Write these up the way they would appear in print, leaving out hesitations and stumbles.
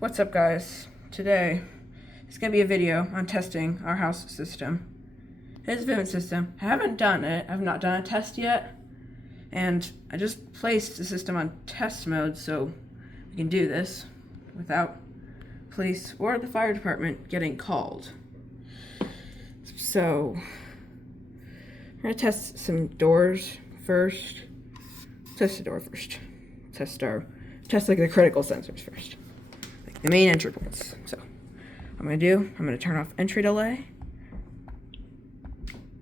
What's up, guys? Today it's gonna be a video on testing our house system. It's a Vivint system. I haven't done it. I've not done a test yet, and I just placed the system on test mode so we can do this without police or the fire department getting called. So we're gonna test some doors first. Test the door first. Test like the critical sensors first. The main entry points. So I'm gonna turn off entry delay.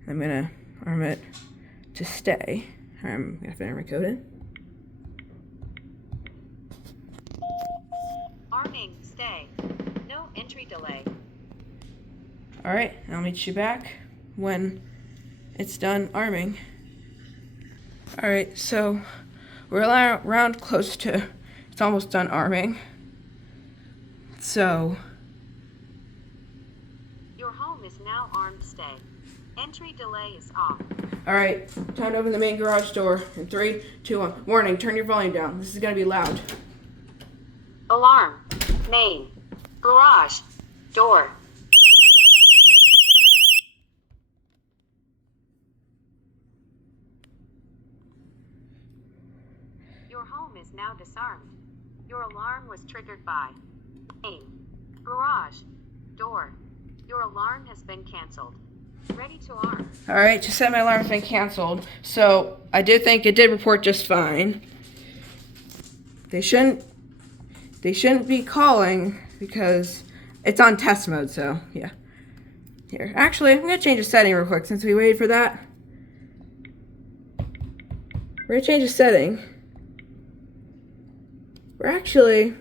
I'm gonna arm it to stay. I'm gonna enter my code in. Arming, stay. No entry delay. Alright, I'll meet you back when it's done arming. Alright, so we're around close to, it's almost done arming. So your home is now armed, stay. Entry delay is off. Alright, time to open the main garage door. In 3, 2, 1. Warning, turn your volume down. This is gonna be loud. Alarm. Main. Garage. Door. Your home is now disarmed. Your alarm was triggered by main. Garage. Door. Your alarm has been canceled. Ready to arm. Alright, just said my alarm's been canceled. So I did think it did report just fine. They shouldn't be calling because it's on test mode, so yeah. Here. Actually, I'm gonna change the setting real quick since we waited for that. We're gonna change the setting. We're actually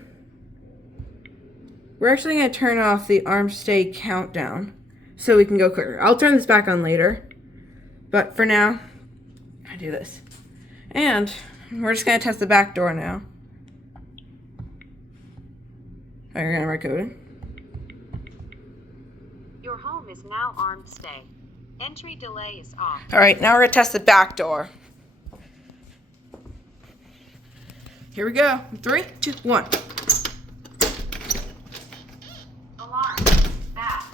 gonna turn off the arm stay countdown so we can go quicker. I'll turn this back on later, but for now, I do this. And we're just gonna test the back door now. Alright, you're gonna write code in. Your home is now armed, stay. Entry delay is off. Alright, now we're gonna test the back door. Here we go. 3, 2, 1. Alarm. Back.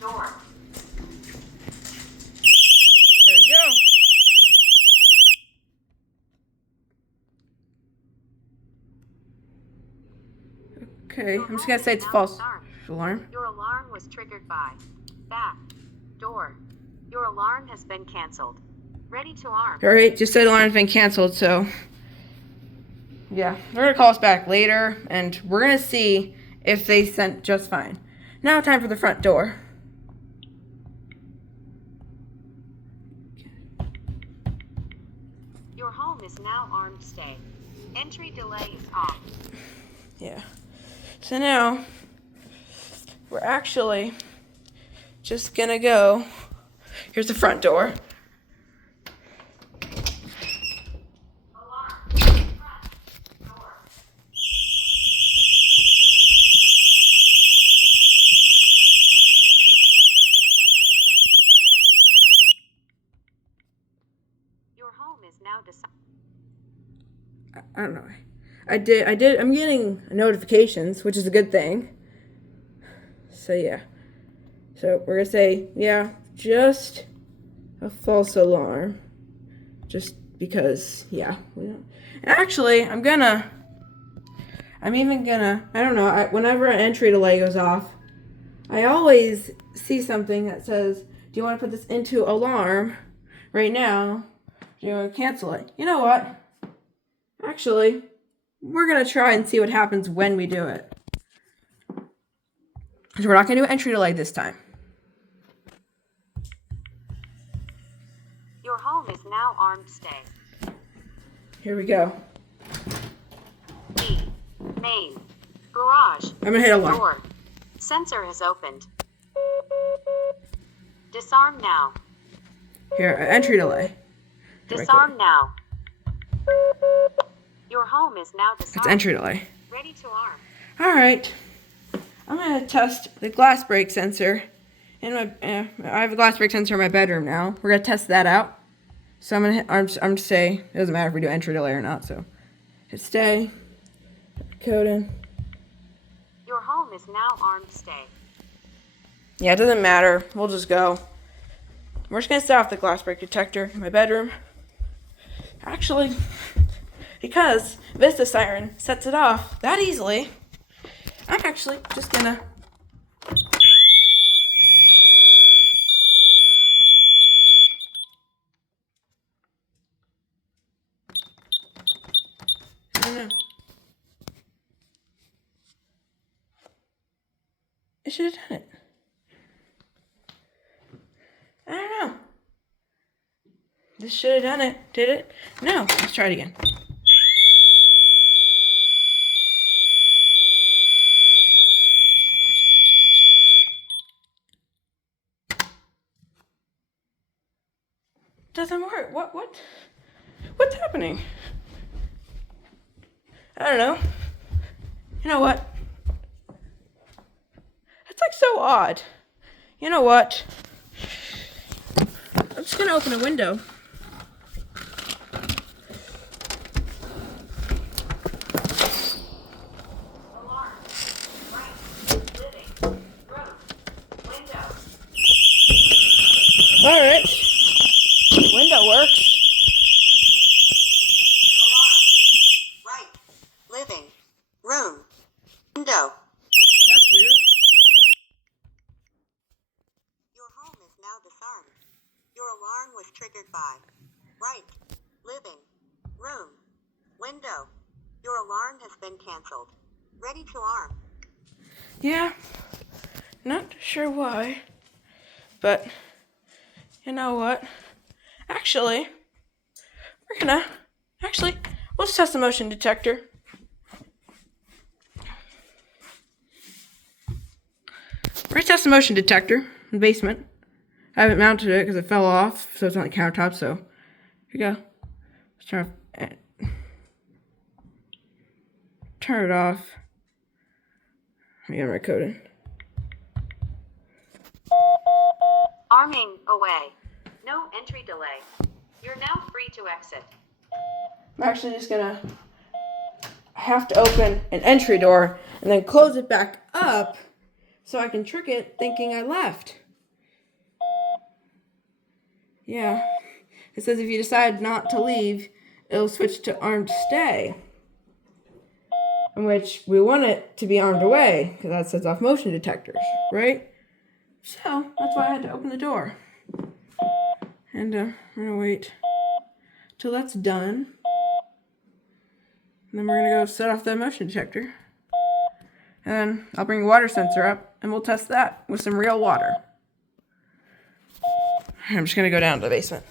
Door. There we go. Okay, I'm just gonna say it's false alarm. Your alarm was triggered by back. Door. Your alarm has been canceled. Ready to arm. Alright, just said alarm's been canceled, so yeah, they're gonna call us back later, and we're gonna see if they sent just fine. Now time for the front door. Your home is now armed, stay. Entry delay is off. Yeah. So now we're actually just gonna go. Here's the front door. Your home is now decided. I don't know. I'm getting notifications, which is a good thing. So yeah. So we're gonna say, yeah, just a false alarm. Just because, yeah. Actually, I don't know, whenever an entry delay goes off, I always see something that says, do you want to put this into alarm right now? Do you want to cancel it? You know what? Actually, we're going to try and see what happens when we do it. So we're not going to do entry delay this time. Your home is now armed, stay. Here we go. B. Main. Garage. I'm going to hit alarm. Door. Sensor has opened. Disarm now. Here, entry delay. Disarm now. Your home is now disarmed. It's entry delay. Ready to arm. All right. I'm going to test the glass break sensor. I have a glass break sensor in my bedroom now. We're going to test that out. So I'm going to say, it doesn't matter if we do entry delay or not. So hit stay. Code in. Your home home is now armed. Stay. Yeah, it doesn't matter. We'll just go. We're just gonna set off the glass break detector in my bedroom. Actually, because Vista Siren sets it off that easily, I'm actually just gonna. I don't know. It should have done it. I don't know. This should have done it. Did it? No. Let's try it again. Doesn't work. What's happening? I don't know. You know what? It's like so odd. You know what? I'm just gonna open a window. Alarm. Right. Living. Room. Window. Alright. The window works. Alarm. Right. Living. Room. Window. That's weird. Your home is now disarmed. Your alarm was triggered by right, living, room, window. Your alarm has been canceled. Ready to arm. Yeah. Not sure why. But you know what? Actually, we'll just test the motion detector. We're gonna test the motion detector in the basement. I haven't mounted it because it fell off, so it's on the countertop, so here you go. Let's turn it off. Let me get my code in. Arming away. No entry delay. You're now free to exit. I'm actually just gonna have to open an entry door and then close it back up so I can trick it thinking I left. Yeah. It says if you decide not to leave, it'll switch to armed stay. In which we want it to be armed away, because that sets off motion detectors, right? So that's why I had to open the door. And we're gonna wait till that's done. And then we're gonna go set off the motion detector. And then I'll bring a water sensor up and we'll test that with some real water. I'm just gonna go down to the basement.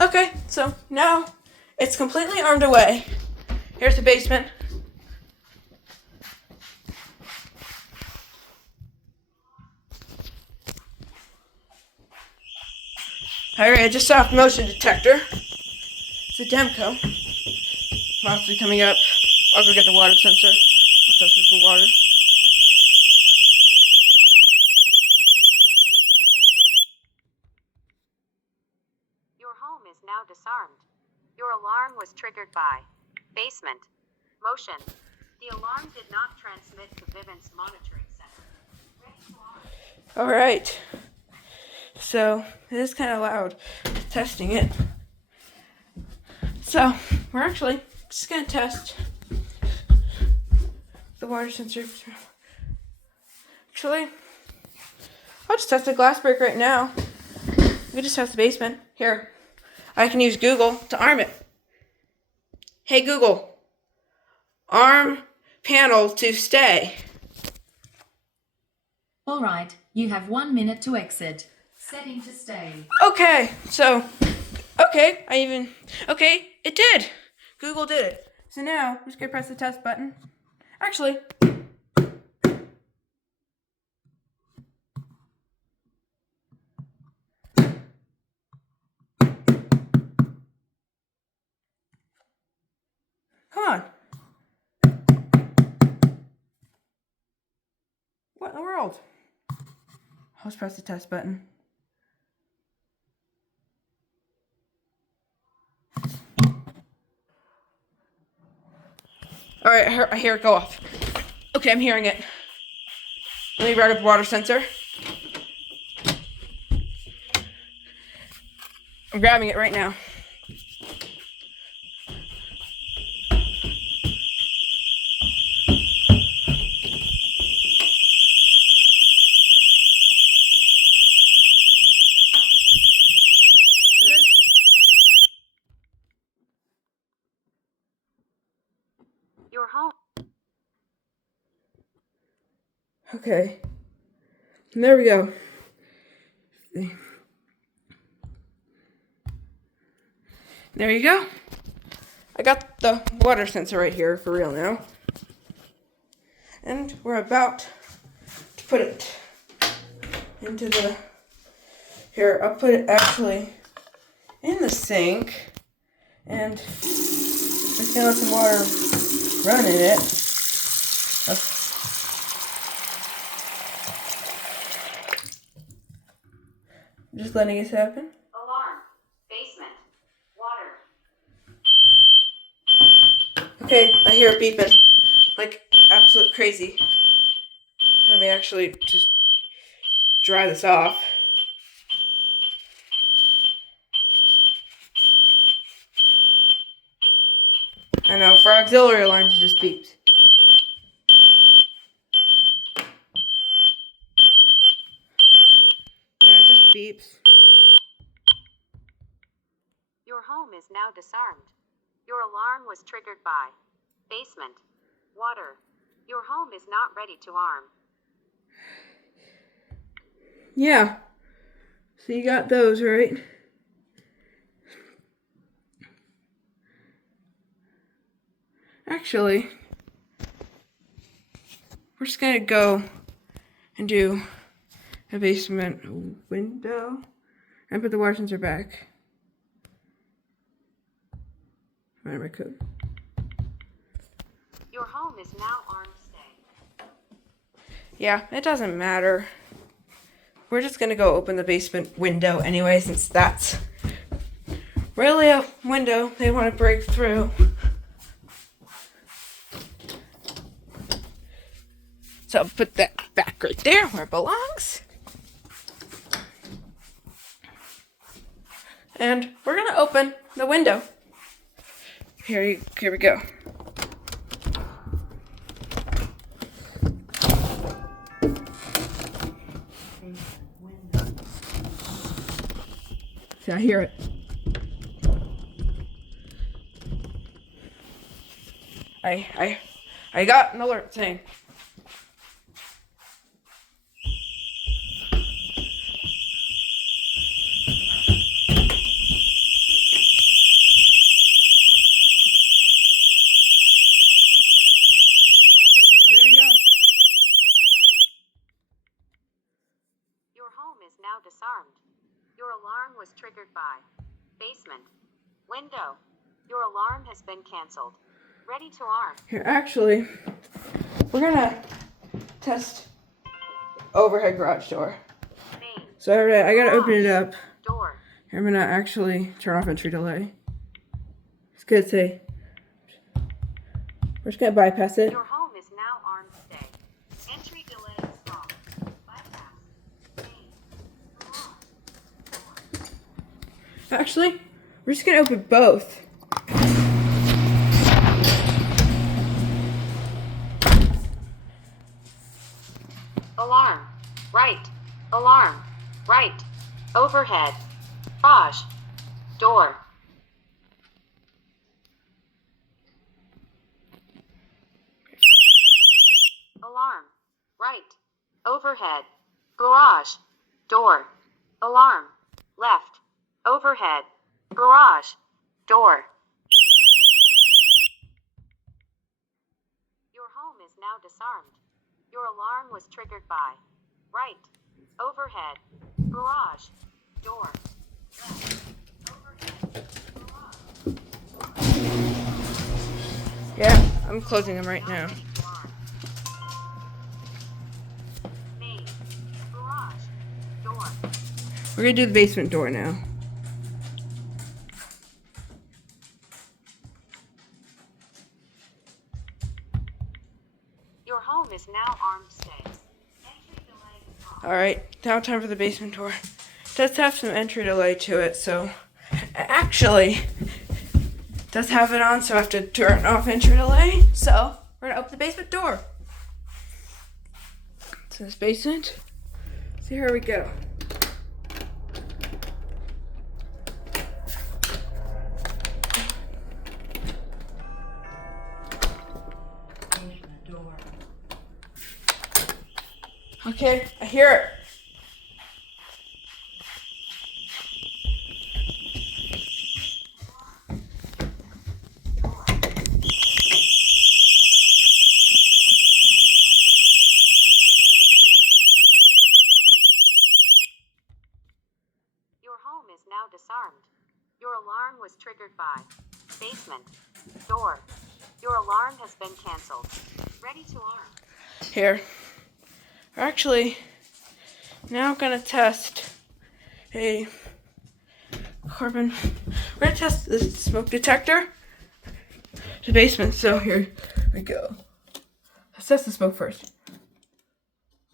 Okay, so now it's completely armed away. Here's the basement. Alright, I just set off the motion detector. It's a Demco. Possibly coming up. I'll go get the water sensor. I'll test it for water. Your home is now disarmed. Your alarm was triggered by basement. Motion. The alarm did not transmit to Vivint's monitoring center. Ready to arm. Alright. So, it is kind of loud testing it. So, we're actually just going to test the water sensor. Actually, I'll just test the glass break right now. We just test the basement. Here, I can use Google to arm it. Hey Google, arm panel to stay. All right, you have 1 minute to exit. Setting to stay. Okay, so, it did. Google did it. So now, I'm just gonna press the test button. Actually, come on. What in the world? Let's press the test button. Alright, I hear it go off. Okay, I'm hearing it. Let me grab up the water sensor. I'm grabbing it right now. Your home. Okay. And there we go. There you go. I got the water sensor right here for real now. And we're about to put it into the... Here, I'll put it actually in the sink. And I'm just gonna let some water run in it. Just letting it happen. Alarm. Basement. Water. Okay, I hear it beeping. Like absolute crazy. Let me actually just dry this off. I know, for auxiliary alarms it just beeps. Yeah, it just beeps. Your home is now disarmed. Your alarm was triggered by basement. Water. Your home is not ready to arm. Yeah. So you got those, right? Actually, we're just gonna go and do a basement window and put the water sensor back. Find my code. Your home is now armed. Stay. Yeah, it doesn't matter. We're just gonna go open the basement window anyway, since that's really a window they want to break through. So I'll put that back right there where it belongs. And we're gonna open the window. Here we go. See, I hear it. I got an alert saying. There you go. Your home is now disarmed. Your alarm was triggered by basement. Window. Your alarm has been canceled. Ready to arm. Here, actually, we're gonna test overhead garage door. Main. So I gotta open it up. Door. I'm gonna actually turn off entry delay. It's gonna say, we're just gonna bypass it. Your home is now armed. Stay. Entry delay is wrong. Bypass. Main. Actually, we're just gonna open both. Alarm. Right. Alarm. Right. Overhead. Garage. Door. Alarm. Right. Overhead. Garage. Door. Alarm. Left. Overhead. Garage. Door. Your home is now disarmed. Your alarm was triggered by right. Overhead. Garage. Door. Left. Overhead. Garage. Yeah, I'm closing them right now. We're gonna do the basement door now. Your home is now armed stay. Entry delay off. Alright, now time for the basement door. It does have some entry delay to it, so actually it does have it on, so I have to turn off entry delay. So we're gonna open the basement door. To this basement. So here we go. Okay, I hear it. Your home is now disarmed. Your alarm was triggered by basement door. Your alarm has been canceled. Ready to arm. Here. We're actually now gonna test a carbon. We're gonna test the smoke detector to the basement. So here we go. Let's test the smoke first.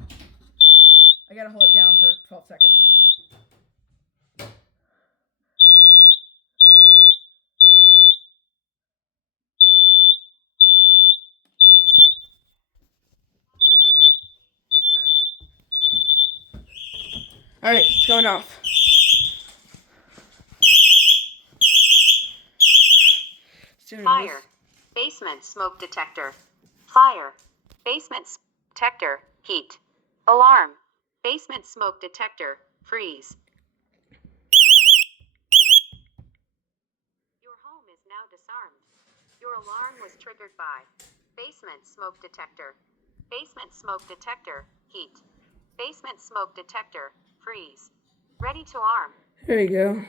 I gotta hold it down for 12 seconds. Alright, it's going off. Fire. Basement smoke detector. Fire. Basement detector. Heat. Alarm. Basement smoke detector. Freeze. Your home is now disarmed. Your alarm was triggered by basement smoke detector. Basement smoke detector. Heat. Basement smoke detector. Freeze. Ready to arm. There you go.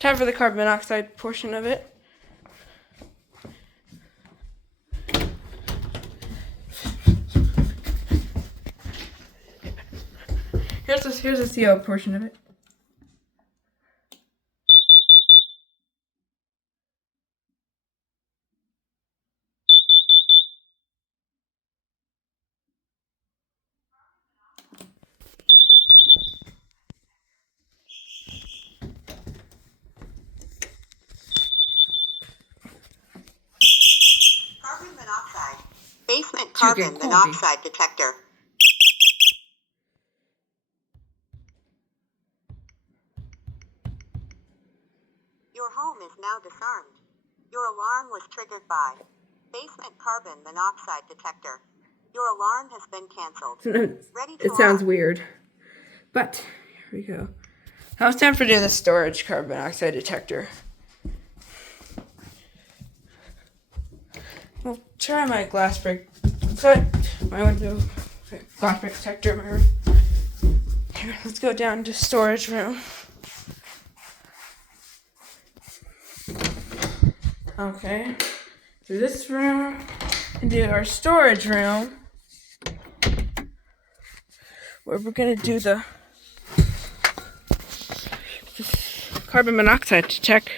Time for the carbon monoxide portion of it. Here's the CO portion of it. Carbon monoxide. Basement Too carbon good quality. monoxide detector. Your home is now disarmed. Your alarm was triggered by basement carbon monoxide detector. Your alarm has been canceled. Ready to It sounds arm. weird, but here we go. Now it's time for doing the storage carbon monoxide detector. We'll try my glass break. Cut my window. Glass break detector in my room. Here, let's go down to storage room. Okay. Through this room into our storage room, where we're gonna do the carbon monoxide detector.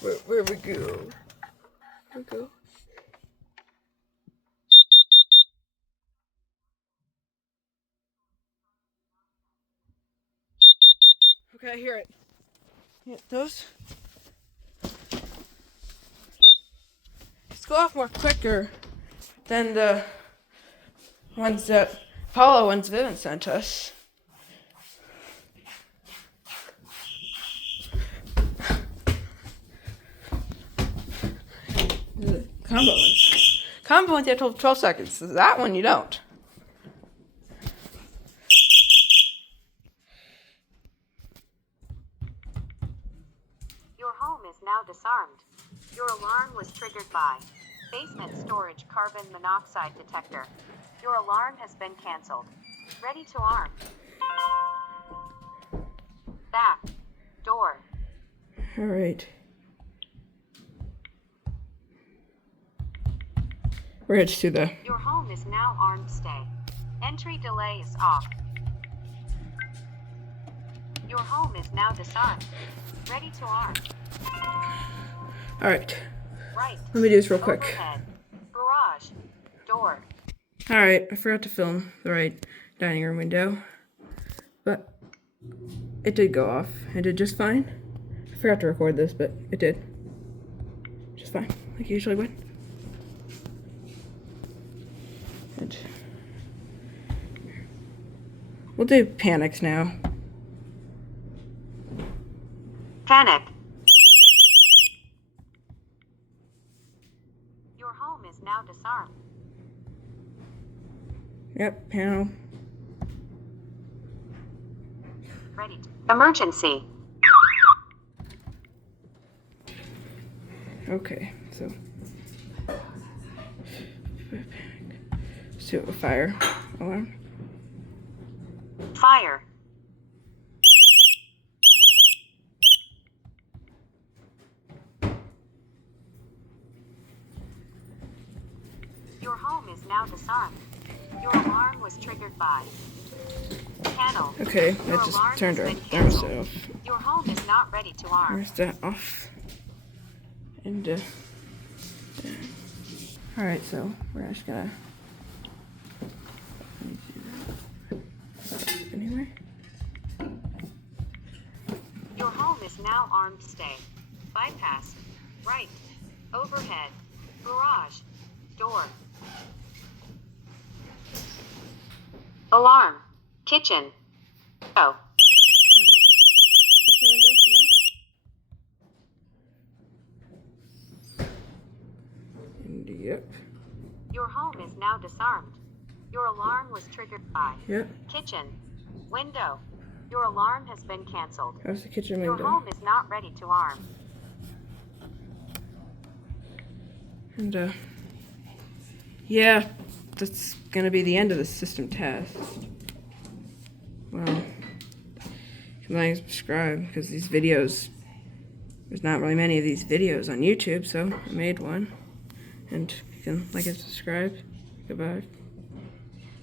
Where we go? Where we go? Okay, I hear it. Yeah, those. Let's go off more quicker than the ones that Apollo ones Vivint sent us. The combo ones. Combo ones you have to hold 12 seconds. So that one you don't. Your home is now disarmed. Your alarm was triggered by basement storage carbon monoxide detector. Your alarm has been canceled. Ready to arm. Back. Door. All right. We're gonna just do the. Your home is now armed stay. Entry delay is off. Your home is now disarmed. Ready to arm. Alright, Right. let me do this real quick. Overhead. Garage. Door. Alright, I forgot to film the right dining room window, but it did go off. It did just fine. I forgot to record this, but it did. Just fine, like it usually would. And we'll do panics now. Panic. Your home is now disarmed. Yep, panel. Ready to. Emergency. Okay, so let's do it with fire alarm. Fire. Your home is now disarmed. Your alarm was triggered by. Panel. Okay, Your I just alarm turned has our been canceled. thermostat off. Your home is not ready to arm. Where's that off? And alright, so we're just gonna anyway. Your home is now armed. Stay. Bypass. Right. Overhead. Garage. Door. Alarm. Kitchen. Oh. Kitchen window, and yep. Your home is now disarmed. Your alarm was triggered by. Yep. Kitchen. Window. Your alarm has been canceled. How's the kitchen Your window? home is not ready to arm. And yeah, that's gonna be the end of the system test. Well, like and subscribe, because these videos, there's not really many of these videos on YouTube, so I made one. And you can like and subscribe. Goodbye.